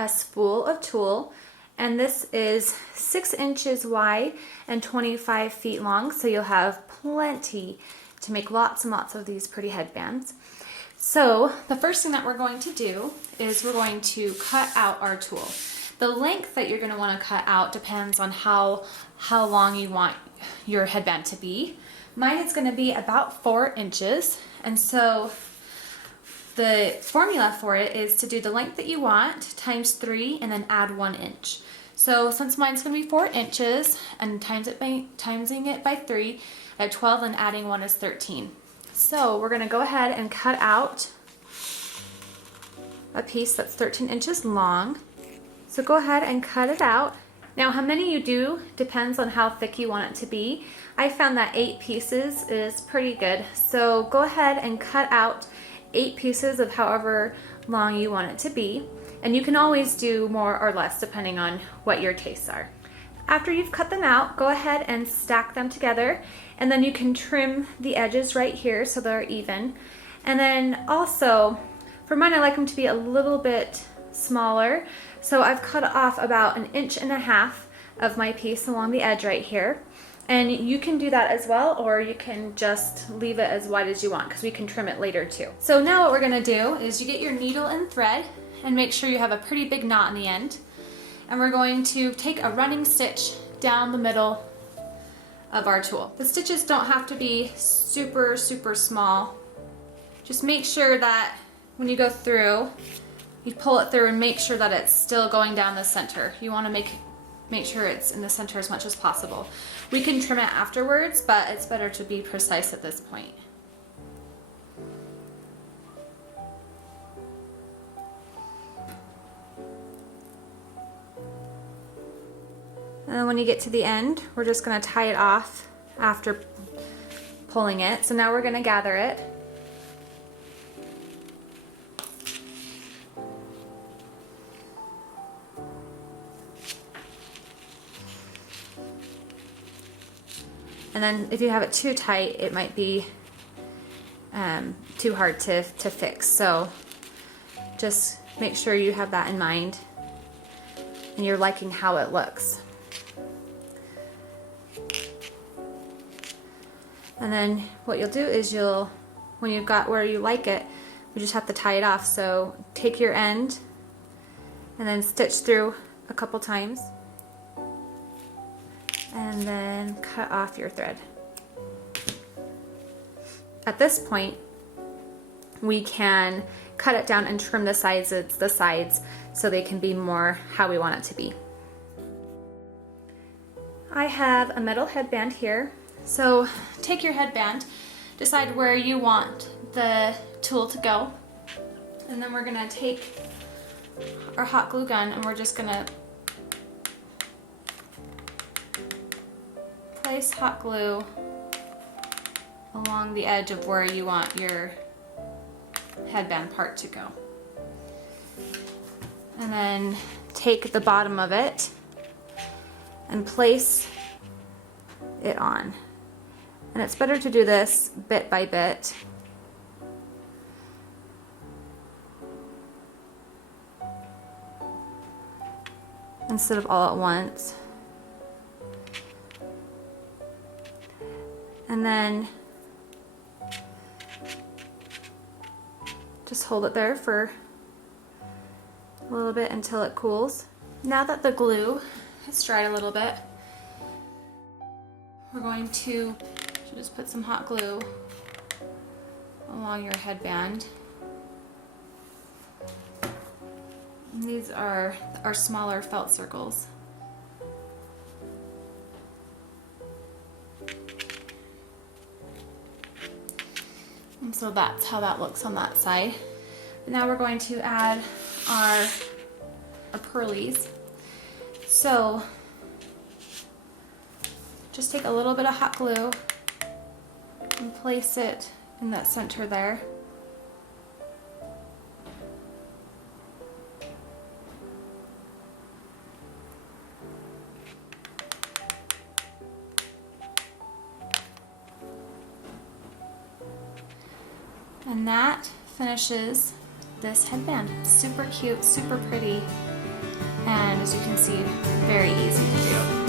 a spool of tulle, and this is 6 inches wide and 25 feet long, so you'll have plenty to make lots and lots of these pretty headbands. So the first thing that we're going to do is we're going to cut out our tulle. The length that you're going to want to cut out depends on how long you want your headband to be. Mine is going to be about 4 inches, and so the formula for it is to do the length that you want times 3 and then add 1 inch. So since mine's going to be 4 inches and timesing it by 3 at 12 and adding 1 is 13. So we're going to go ahead and cut out a piece that's 13 inches long. So go ahead and cut it out. Now how many you do depends on how thick you want it to be. I found that 8 pieces is pretty good. So go ahead and cut out 8 pieces of however long you want it to be. And you can always do more or less depending on what your tastes are. After you've cut them out, go ahead and stack them together, and then you can trim the edges right here so they're even. And then also, for mine I like them to be a little bit smaller, so I've cut off about 1.5 inches of my piece along the edge right here. And you can do that as well, or you can just leave it as wide as you want because we can trim it later too. So now what we're gonna do is you get your needle and thread and make sure you have a pretty big knot in the end. And we're going to take a running stitch down the middle of our tulle. The stitches don't have to be super small. Just make sure that when you go through, you pull it through and make sure that it's still going down the center. You want to make sure it's in the center as much as possible. We can trim it afterwards, but it's better to be precise at this point. And then when you get to the end, we're just going to tie it off after pulling it. So now we're going to gather it. And then if you have it too tight, it might be too hard to fix. So just make sure you have that in mind and you're liking how it looks. And then what you'll do is when you've got where you like it, you just have to tie it off. So take your end and then stitch through a couple times and then cut off your thread. At this point, we can cut it down and trim the sides so they can be more how we want it to be. I have a metal headband here. So take your headband, decide where you want the tulle to go, and then we're gonna take our hot glue gun and we're just gonna place hot glue along the edge of where you want your headband part to go. And then take the bottom of it and place it on. And it's better to do this bit by bit. Instead of all at once. And then just hold it there for a little bit until it cools. Now that the glue has dried a little bit, we're going to just put some hot glue along your headband. And these are our smaller felt circles. And so that's how that looks on that side. And now we're going to add our pearlies. So just take a little bit of hot glue and place it in that center there. And that finishes this headband. Super cute, super pretty. And as you can see, very easy to do.